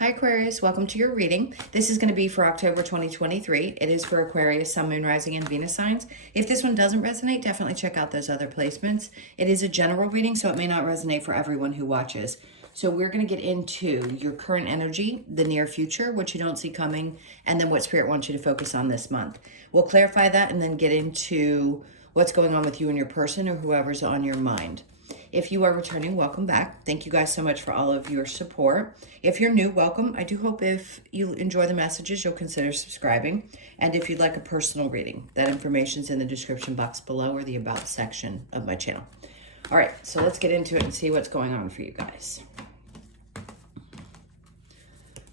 Hi Aquarius, welcome to your reading. This is going to be for October 2023. It is for Aquarius, Sun, Moon, Rising, and Venus signs. If this one doesn't resonate, definitely check out those other placements. It is a general reading, so it may not resonate for everyone who watches. So we're going to get into your current energy, the near future, what you don't see coming, and then what Spirit wants you to focus on this month. We'll clarify that and then get into what's going on with you and your person or whoever's on your mind. If you are returning, welcome back. Thank you guys so much for all of your support. If you're new, welcome. I do hope if you enjoy the messages, you'll consider subscribing. And if you'd like a personal reading, that information's in the description box below or the About section of my channel. All right, so let's get into it and see what's going on for you guys.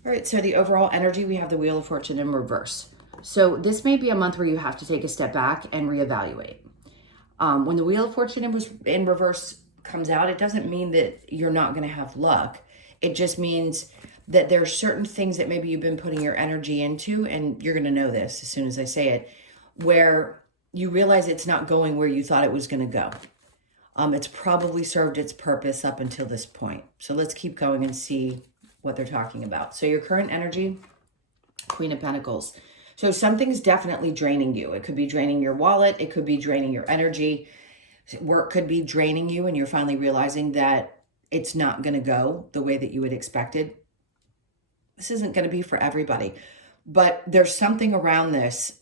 All right, so the overall energy, we have the Wheel of Fortune in reverse. So this may be a month where you have to take a step back and reevaluate. When the Wheel of Fortune was in reverse comes out, it doesn't mean that you're not going to have luck. It just means that there are certain things that maybe you've been putting your energy into, and you're going to know this as soon as I say it, where you realize it's not going where you thought it was going to go. It's probably served its purpose up until this point. So let's keep going and see what they're talking about. So your current energy, Queen of Pentacles. So something's definitely draining you. It could be draining your wallet. It could be draining your energy. Work could be draining you and you're finally realizing that it's not going to go the way that you had expected. This isn't going to be for everybody, but there's something around this.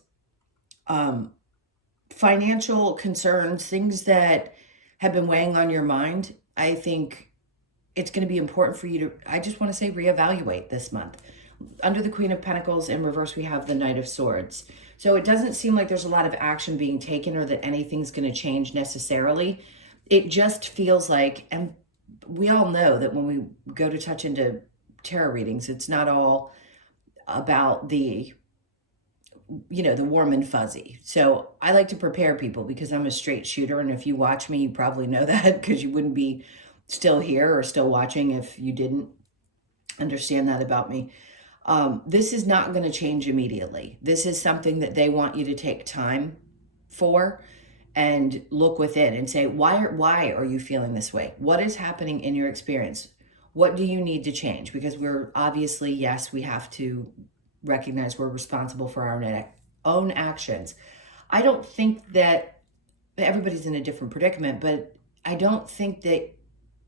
Financial concerns, things that have been weighing on your mind. I think it's going to be important for you to, I just want to say, reevaluate this month. Under the Queen of Pentacles in reverse, we have the Knight of Swords. So it doesn't seem like there's a lot of action being taken or that anything's going to change necessarily. It just feels like, and we all know that when we go to touch into tarot readings, it's not all about the, the warm and fuzzy. So I like to prepare people because I'm a straight shooter. And if you watch me, you probably know that because you wouldn't be still here or still watching if you didn't understand that about me. This is not going to change immediately. This is something that they want you to take time for and look within and say, why are you feeling this way? What is happening in your experience? What do you need to change? Because we're obviously, yes, we have to recognize we're responsible for our own actions. I don't think that everybody's in a different predicament, but I don't think that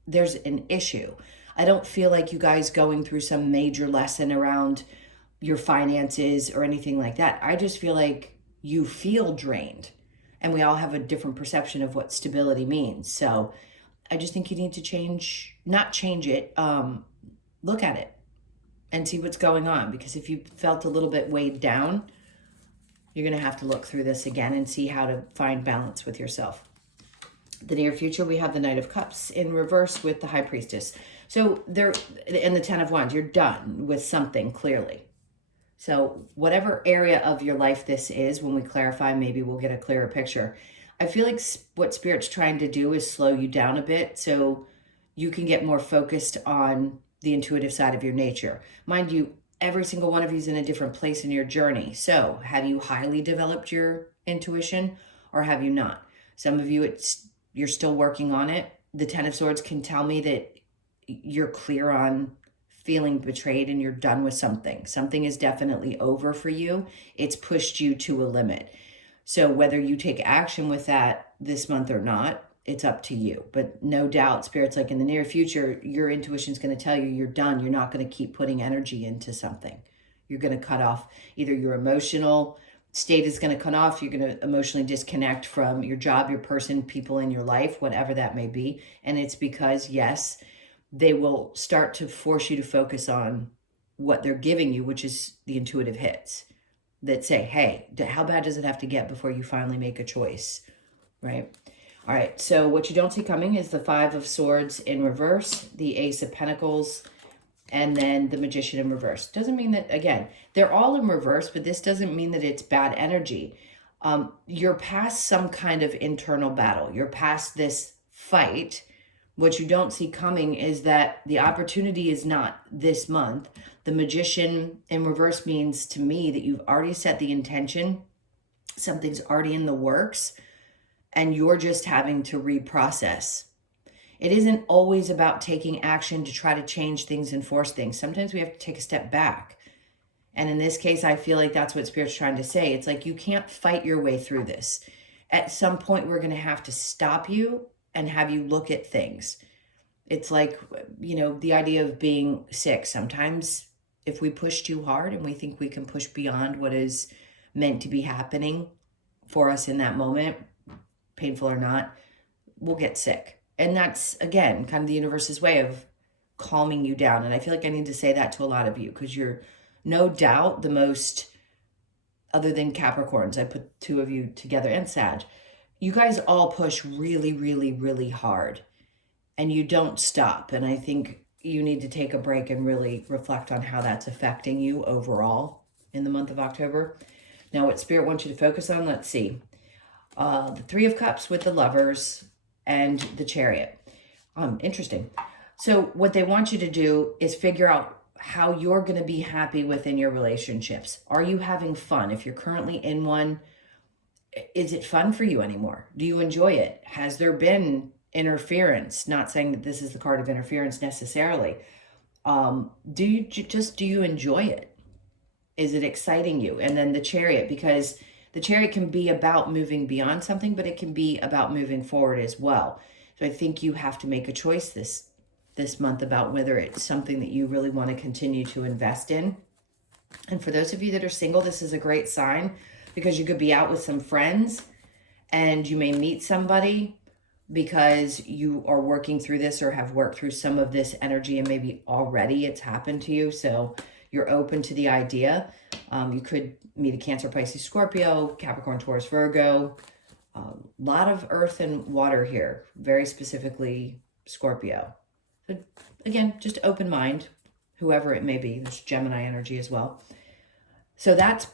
there's an issue. I don't feel like you guys going through some major lesson around your finances or anything like that. I just feel like you feel drained, and we all have a different perception of what stability means. So I just think you need to not change it, look at it and see what's going on. Because if you felt a little bit weighed down, you're going to have to look through this again and see how to find balance with yourself. The near future, we have the Knight of Cups in reverse with the High Priestess. So they're in the 10 of Wands. You're done with something clearly. So whatever area of your life this is, when we clarify, maybe we'll get a clearer picture. I feel like what Spirit's trying to do is slow you down a bit so you can get more focused on the intuitive side of your nature. Mind you, every single one of you is in a different place in your journey. So have you highly developed your intuition or have you not? Some of you, you're still working on it. The 10 of Swords can tell me that you're clear on feeling betrayed and you're done with something. Something is definitely over for you. It's pushed you to a limit. So whether you take action with that this month or not, it's up to you. But no doubt, Spirit's like in the near future, your intuition's going to tell you you're done. You're not going to keep putting energy into something. You're going to cut off either your emotional state is going to cut off. You're going to emotionally disconnect from your job, your person, people in your life, whatever that may be. And it's because, yes, they will start to force you to focus on what they're giving you, which is the intuitive hits that say, hey, how bad does it have to get before you finally make a choice, right? All right, so what you don't see coming is the 5 of Swords in reverse, the Ace of Pentacles, and then the Magician in reverse. Doesn't mean that, again, they're all in reverse, but this doesn't mean that it's bad energy. You're past some kind of internal battle. You're past this fight. What you don't see coming is that the opportunity is not this month. The Magician in reverse means to me that you've already set the intention. Something's already in the works, and you're just having to reprocess. It isn't always about taking action to try to change things and force things. Sometimes we have to take a step back. And in this case, I feel like that's what Spirit's trying to say. It's like you can't fight your way through this. At some point, we're going to have to stop you and have you look at things. It's like, the idea of being sick. Sometimes if we push too hard and we think we can push beyond what is meant to be happening for us in that moment, painful or not, we'll get sick. And that's, again, kind of the universe's way of calming you down. And I feel like I need to say that to a lot of you because you're no doubt the most, other than Capricorns, I put two of you together, and Sag, you guys all push really, really, really hard and you don't stop. And I think you need to take a break and really reflect on how that's affecting you overall in the month of October. Now, what Spirit wants you to focus on, let's see. The Three of Cups with the Lovers and the Chariot. Interesting. So what they want you to do is figure out how you're going to be happy within your relationships. Are you having fun? If you're currently in one, is it fun for you anymore? Do you enjoy it? Has there been interference? Not saying that this is the card of interference necessarily. Do you enjoy it? Is it exciting you? And then the Chariot, because the Chariot can be about moving beyond something, but it can be about moving forward as well. So I think you have to make a choice this month about whether it's something that you really want to continue to invest in. And for those of you that are single, this is a great sign because you could be out with some friends and you may meet somebody because you are working through this or have worked through some of this energy and maybe already it's happened to you. So you're open to the idea. You could meet a Cancer, Pisces, Scorpio, Capricorn, Taurus, Virgo. A lot of earth and water here, very specifically Scorpio. So again, just open mind, whoever it may be. There's Gemini energy as well. So that's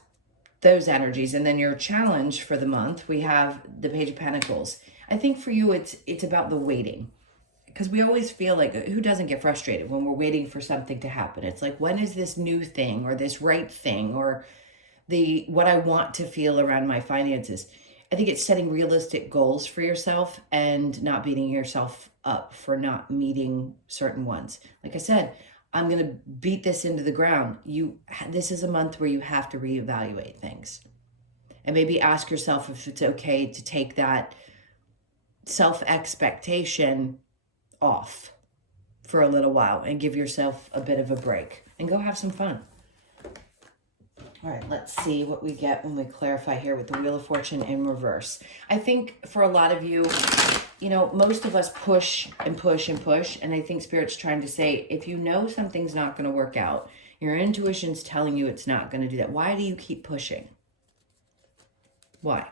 those energies. And then your challenge for the month, we have the Page of Pentacles. I think for you, it's about the waiting. Because we always feel like, who doesn't get frustrated when we're waiting for something to happen? It's like, when is this new thing or this right thing or what I want to feel around my finances? I think it's setting realistic goals for yourself and not beating yourself up for not meeting certain ones. Like I said, I'm going to beat this into the ground. This is a month where you have to reevaluate things. And maybe ask yourself if it's okay to take that self-expectation off for a little while and give yourself a bit of a break and go have some fun. All right, let's see what we get when we clarify here with the Wheel of Fortune in reverse. I think for a lot of you, most of us push and push and push. And I think Spirit's trying to say, if you know something's not going to work out, your intuition's telling you it's not going to do that. Why do you keep pushing? Why?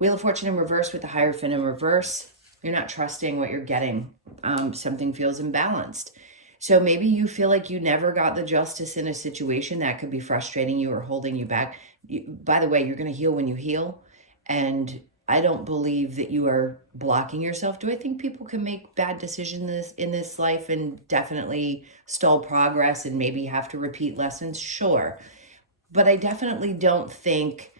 Wheel of Fortune in reverse with the Hierophant in reverse. You're not trusting what you're getting. Something feels imbalanced. So maybe you feel like you never got the justice in a situation that could be frustrating you or holding you back. By the way, you're going to heal when you heal. And I don't believe that you are blocking yourself. Do I think people can make bad decisions in this life and definitely stall progress and maybe have to repeat lessons? Sure. But I definitely don't think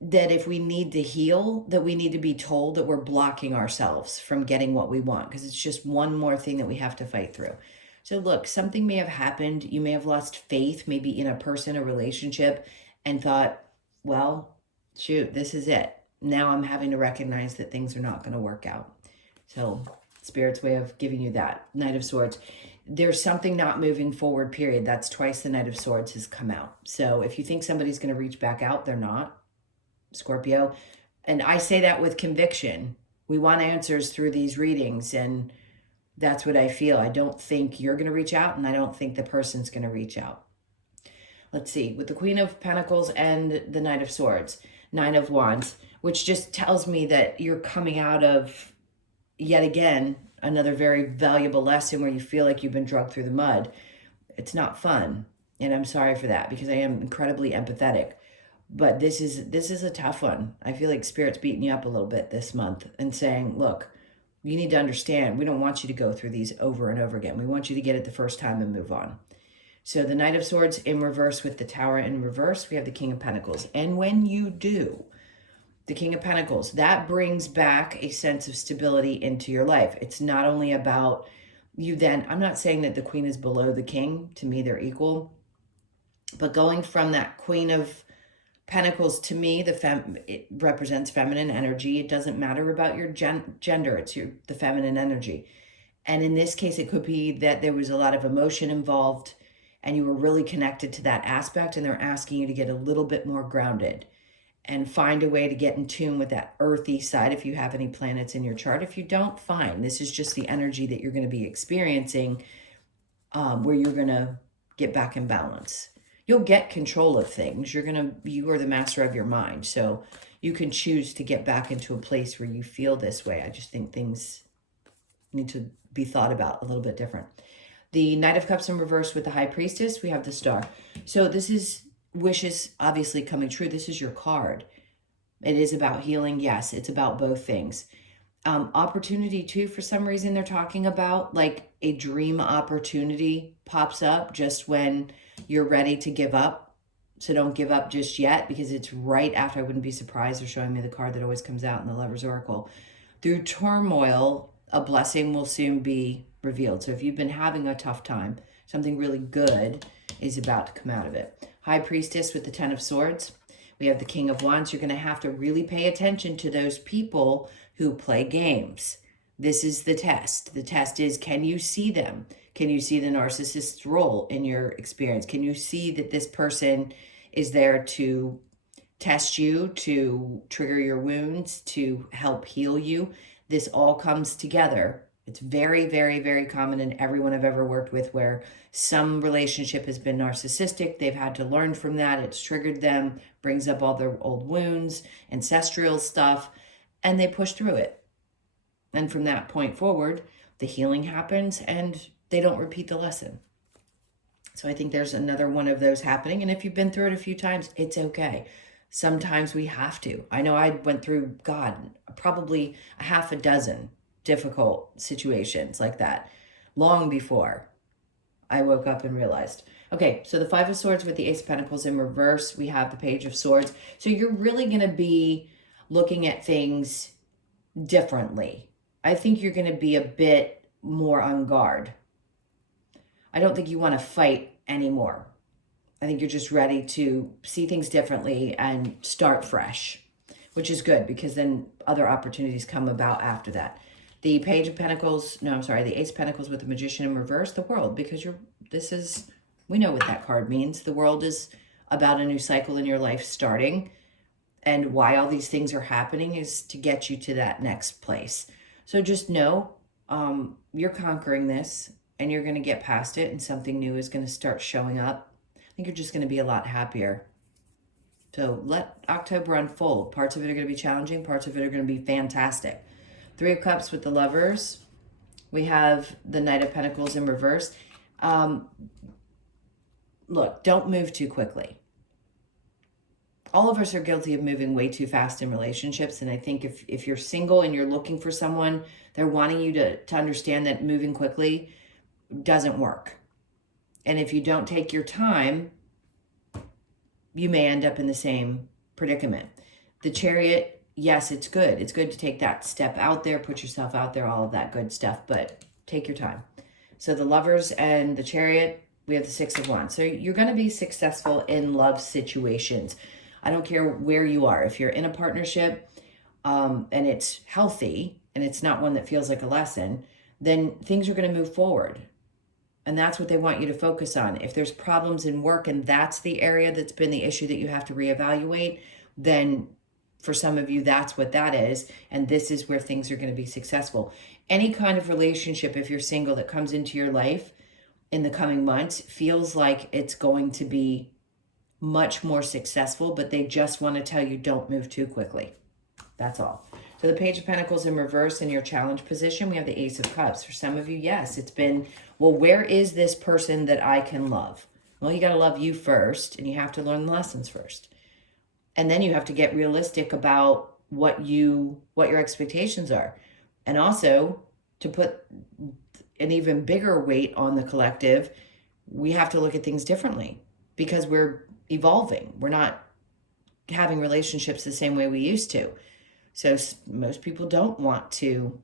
that if we need to heal, that we need to be told that we're blocking ourselves from getting what we want, because it's just one more thing that we have to fight through. So look, something may have happened. You may have lost faith, maybe in a person, a relationship, and thought, well, shoot, this is it. Now I'm having to recognize that things are not going to work out. So Spirit's way of giving you that. Knight of Swords. There's something not moving forward, period. That's twice the Knight of Swords has come out. So if you think somebody's going to reach back out, they're not. Scorpio. And I say that with conviction. We want answers through these readings, and that's what I feel. I don't think you're going to reach out, and I don't think the person's going to reach out. Let's see. With the Queen of Pentacles and the Knight of Swords, Nine of Wands, which just tells me that you're coming out of, yet again, another very valuable lesson where you feel like you've been dragged through the mud. It's not fun, and I'm sorry for that because I am incredibly empathetic. But this is a tough one. I feel like Spirit's beating you up a little bit this month and saying, look, you need to understand, we don't want you to go through these over and over again. We want you to get it the first time and move on. So the Knight of Swords in reverse with the Tower in reverse, we have the King of Pentacles. And when you do, The King of Pentacles, that brings back a sense of stability into your life. It's not only about you then, I'm not saying that the Queen is below the King. To me, they're equal. But going from that Queen of Pentacles, to me, it represents feminine energy. It doesn't matter about your gender. It's the feminine energy. And in this case, it could be that there was a lot of emotion involved and you were really connected to that aspect, and they're asking you to get a little bit more grounded and find a way to get in tune with that earthy side if you have any planets in your chart. If you don't, fine. This is just the energy that you're going to be experiencing, where you're going to get back in balance. You'll get control of things. You are the master of your mind. So you can choose to get back into a place where you feel this way. I just think things need to be thought about a little bit different. The Knight of Cups in reverse with the High Priestess, we have the Star. So this is wishes obviously coming true. This is your card. It is about healing. Yes, it's about both things. Opportunity too, for some reason they're talking about, like a dream opportunity pops up just when you're ready to give up. So don't give up just yet, because it's right after. I wouldn't be surprised. They're showing me the card that always comes out in the Lover's Oracle. Through turmoil, a blessing will soon be revealed. So if you've been having a tough time, something really good is about to come out of it. High Priestess with the Ten of Swords. We have the King of Wands. You're going to have to really pay attention to those people who play games. This is the test. The test is, can you see them? Can you see the narcissist's role in your experience? Can you see that this person is there to test you, to trigger your wounds, to help heal you? This all comes together. It's very, very, very common in everyone I've ever worked with, where some relationship has been narcissistic. They've had to learn from that. It's triggered them, brings up all their old wounds, ancestral stuff, and they push through it. And from that point forward, the healing happens and they don't repeat the lesson. So I think there's another one of those happening. And if you've been through it a few times, it's okay. Sometimes we have to. I know I went through, probably a half a dozen difficult situations like that long before I woke up and realized. Okay, so the Five of Swords with the Ace of Pentacles in reverse, we have the Page of Swords. So you're really going to be looking at things differently. I think you're going to be a bit more on guard. I don't think you want to fight anymore. I think you're just ready to see things differently and start fresh, which is good, because then other opportunities come about after that. The Page of Pentacles, the Ace of Pentacles with the Magician in reverse, the World, because we know what that card means. The World is about a new cycle in your life starting, and why all these things are happening is to get you to that next place. So just know you're conquering this, and you're going to get past it, and something new is going to start showing up. I think you're just going to be a lot happier. So let October unfold. Parts of it are going to be challenging. Parts of it are going to be fantastic. Three of Cups with the Lovers. We have the Knight of Pentacles in reverse. Look, don't move too quickly. All of us are guilty of moving way too fast in relationships. And I think if you're single and you're looking for someone, they're wanting you to understand that moving quickly doesn't work. And if you don't take your time, you may end up in the same predicament. The Chariot, yes, it's good. It's good to take that step out there, put yourself out there, all of that good stuff, but take your time. So the Lovers and the Chariot, we have the Six of Wands. So you're going to be successful in love situations. I don't care where you are. If you're in a partnership and it's healthy and it's not one that feels like a lesson, then things are going to move forward. And that's what they want you to focus on. If there's problems in work and that's the area that's been the issue that you have to reevaluate, then for some of you, that's what that is. And this is where things are going to be successful. Any kind of relationship, if you're single, that comes into your life in the coming months feels like it's going to be much more successful, but they just want to tell you don't move too quickly. That's all. So the Page of Pentacles in reverse in your challenge position, we have the Ace of Cups. For some of you, yes, it's been, well, where is this person that I can love? Well, you got to love you first, and you have to learn the lessons first. And then you have to get realistic about what your expectations are. And also, to put an even bigger weight on the collective, we have to look at things differently because we're evolving. We're not having relationships the same way we used to. So most people don't want to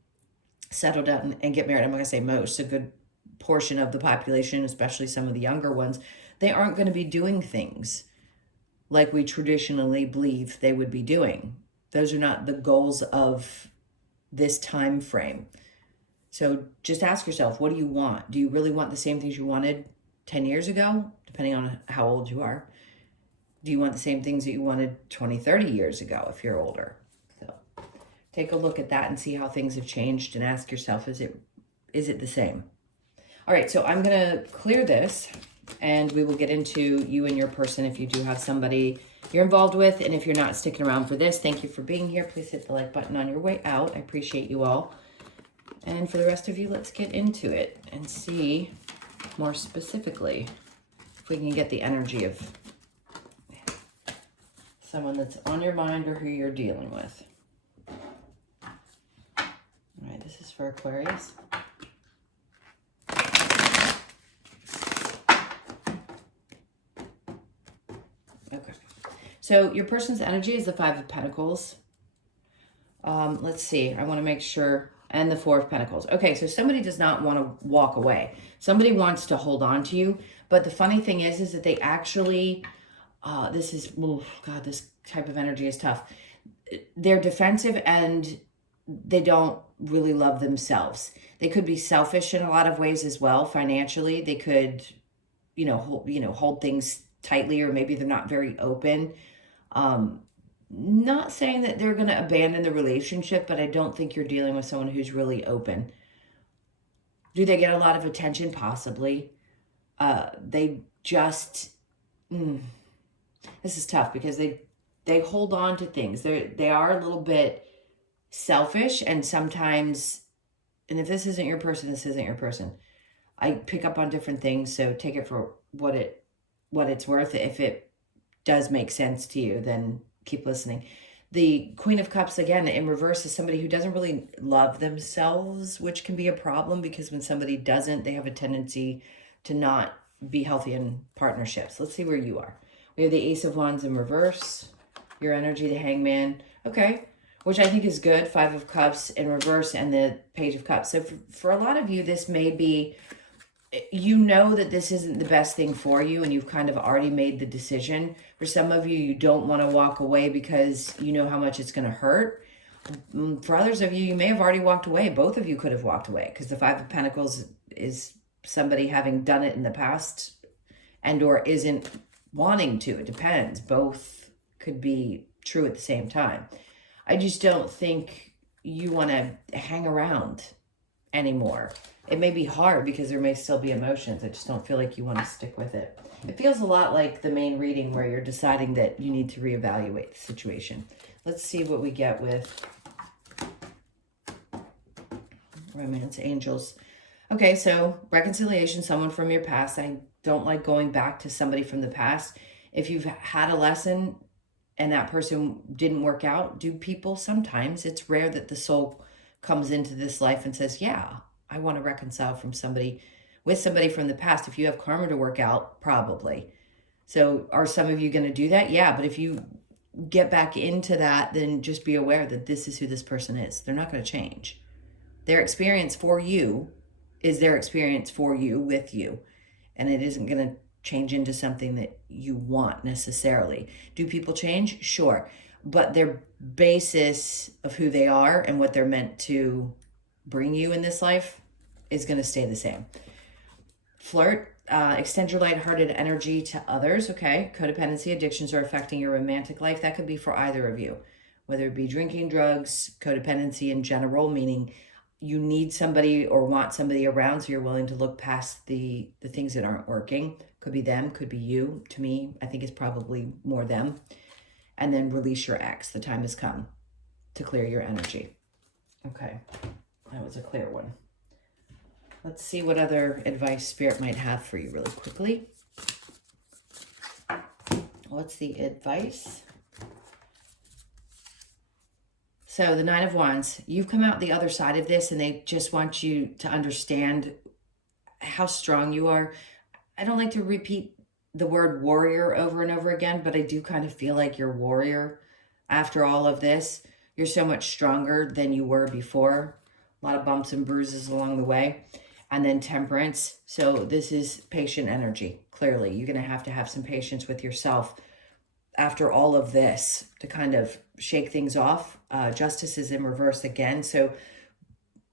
settle down and get married. I'm not going to say most, a good portion of the population, especially some of the younger ones, they aren't going to be doing things like we traditionally believe they would be doing. Those are not the goals of this time frame. So just ask yourself, what do you want? Do you really want the same things you wanted 10 years ago, depending on how old you are? Do you want the same things that you wanted 20, 30 years ago if you're older? So take a look at that and see how things have changed and ask yourself, is it the same? All right, so I'm going to clear this and we will get into you and your person if you do have somebody you're involved with. And if you're not sticking around for this, thank you for being here. Please hit the like button on your way out. I appreciate you all. And for the rest of you, let's get into it and see more specifically if we can get the energy of someone that's on your mind or who you're dealing with. All right, this is for Aquarius. Okay, so your person's energy is the Five of Pentacles. Let's see, I want to make sure, and the Four of Pentacles. Okay, so somebody does not want to walk away. Somebody wants to hold on to you, but the funny thing is that they actually, this is, oh God, this type of energy is tough. They're defensive and they don't really love themselves. They could be selfish in a lot of ways as well. Financially, they could, hold things tightly, or maybe they're not very open. Not saying that they're going to abandon the relationship, but I don't think you're dealing with someone who's really open. Do they get a lot of attention? Possibly. They just, this is tough because they hold on to things. They are a little bit selfish, and sometimes, and if this isn't your person, this isn't your person. I pick up on different things, so take it for what it's worth. If it does make sense to you, then keep listening. The Queen of Cups, again, in reverse, is somebody who doesn't really love themselves, which can be a problem because when somebody doesn't, they have a tendency to not be healthy in partnerships. Let's see where you are. We have the Ace of Wands in reverse. Your energy, the Hangman. Okay, which I think is good. Five of Cups in reverse and the Page of Cups. So for a lot of you, this may be, you know that this isn't the best thing for you and you've kind of already made the decision. For some of you, you don't want to walk away because you know how much it's going to hurt. For others of you, you may have already walked away. Both of you could have walked away because the Five of Pentacles is somebody having done it in the past and or isn't wanting to. It depends. Both could be true at the same time. I just don't think you want to hang around anymore. It may be hard because there may still be emotions. I just don't feel like you want to stick with it. It feels a lot like the main reading where you're deciding that you need to reevaluate the situation. Let's see what we get with Romance Angels. Okay, so reconciliation, someone from your past. I don't like going back to somebody from the past. If you've had a lesson and that person didn't work out, do people sometimes, it's rare that the soul comes into this life and says, yeah, I want to reconcile with somebody from the past. If you have karma to work out, probably. So are some of you going to do that? Yeah, but if you get back into that, then just be aware that this is who this person is. They're not going to change. Their experience for you is their experience for you with you. And it isn't going to change into something that you want necessarily. Do people change? Sure. But their basis of who they are and what they're meant to bring you in this life is going to stay the same. Flirt, extend your lighthearted energy to others. Okay. Codependency, addictions are affecting your romantic life. That could be for either of you, whether it be drinking, drugs, codependency in general, meaning you need somebody or want somebody around, so you're willing to look past the things that aren't working. Could be them, could be you. To me, I think it's probably more them. And then release your ex. The time has come to clear your energy. Okay, that was a clear one. Let's see what other advice Spirit might have for you really quickly. What's the advice? So the Nine of Wands, you've come out the other side of this and they just want you to understand how strong you are. I don't like to repeat the word warrior over and over again, but I do kind of feel like you're warrior after all of this. You're so much stronger than you were before. A lot of bumps and bruises along the way. And then temperance. So this is patient energy. Clearly, you're going to have some patience with yourself after all of this to kind of shake things off. Justice is in reverse again. So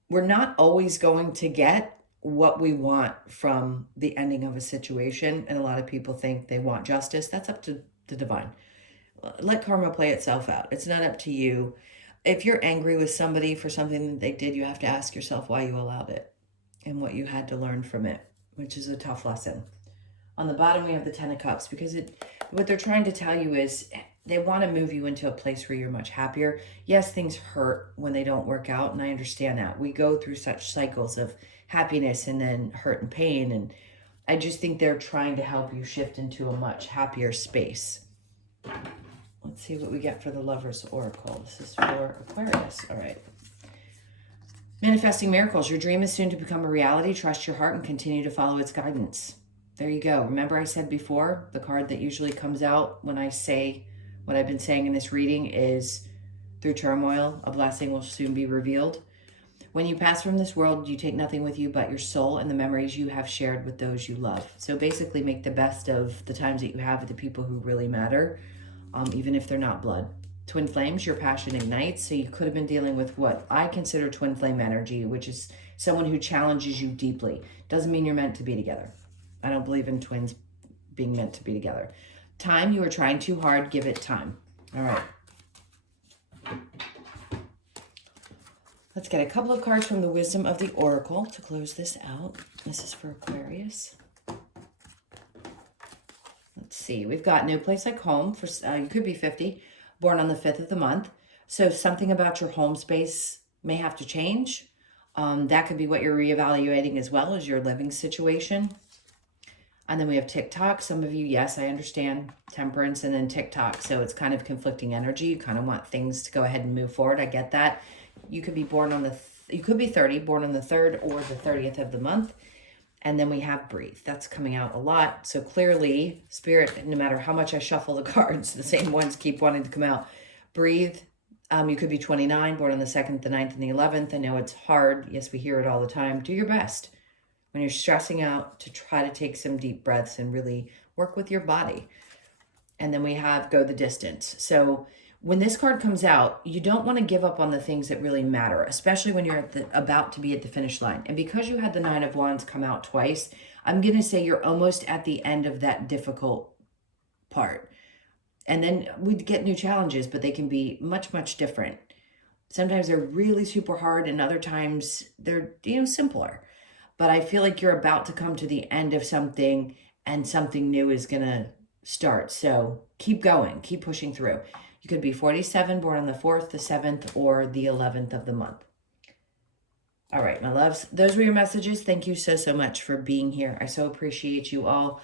we're not always going to get what we want from the ending of a situation. And a lot of people think they want justice. That's up to the divine. Let karma play itself out. It's not up to you. If you're angry with somebody for something that they did, you have to ask yourself why you allowed it and what you had to learn from it, which is a tough lesson. On the bottom, we have the Ten of Cups, because what they're trying to tell you is they want to move you into a place where you're much happier. Yes, things hurt when they don't work out, and I understand that. We go through such cycles of happiness and then hurt and pain, and I just think they're trying to help you shift into a much happier space. Let's see what we get for the Lover's Oracle. This is for Aquarius. All right. Manifesting miracles. Your dream is soon to become a reality. Trust your heart and continue to follow its guidance. There you go. Remember I said before, the card that usually comes out when I say what I've been saying in this reading is, through turmoil, a blessing will soon be revealed. When you pass from this world, you take nothing with you but your soul and the memories you have shared with those you love. So basically make the best of the times that you have with the people who really matter, even if they're not blood. Twin flames, your passion ignites. So you could have been dealing with what I consider twin flame energy, which is someone who challenges you deeply. Doesn't mean you're meant to be together. I don't believe in twins being meant to be together. Time, you are trying too hard. Give it time. All right. Let's get a couple of cards from the Wisdom of the Oracle to close this out. This is for Aquarius. Let's see. We've got no place like home. For you could be 50. Born on the 5th of the month. So something about your home space may have to change. That could be what you're reevaluating as well as your living situation. And then we have TikTok. Some of you, yes, I understand temperance and then TikTok. So it's kind of conflicting energy. You kind of want things to go ahead and move forward. I get that. You could be born on you could be 30, born on the 3rd or the 30th of the month. And then we have breathe. That's coming out a lot. So clearly, Spirit, no matter how much I shuffle the cards, the same ones keep wanting to come out. Breathe. You could be 29, born on the 2nd, the 9th, and the 11th. I know it's hard. Yes, we hear it all the time. Do your best when you're stressing out to try to take some deep breaths and really work with your body. And then we have go the distance. So when this card comes out, you don't want to give up on the things that really matter, especially when you're about to be at the finish line. And because you had the 9 of Wands come out twice, I'm going to say you're almost at the end of that difficult part. And then we get new challenges, but they can be much, much different. Sometimes they're really super hard, and other times they're, simpler. But I feel like you're about to come to the end of something, and something new is going to start. So keep going, keep pushing through. You could be 47, born on the 4th, the 7th, or the 11th of the month. All right, my loves, those were your messages. Thank you so, so much for being here. I so appreciate you all.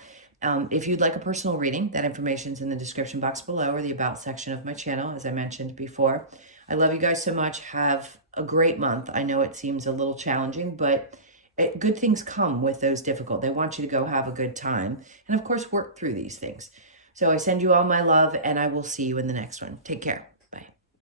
If you'd like a personal reading, that information's in the description box below or the About section of my channel, as I mentioned before. I love you guys so much. Have a great month. I know it seems a little challenging, but good things come with those difficult. They want you to go have a good time and, of course, work through these things. So I send you all my love, and I will see you in the next one. Take care.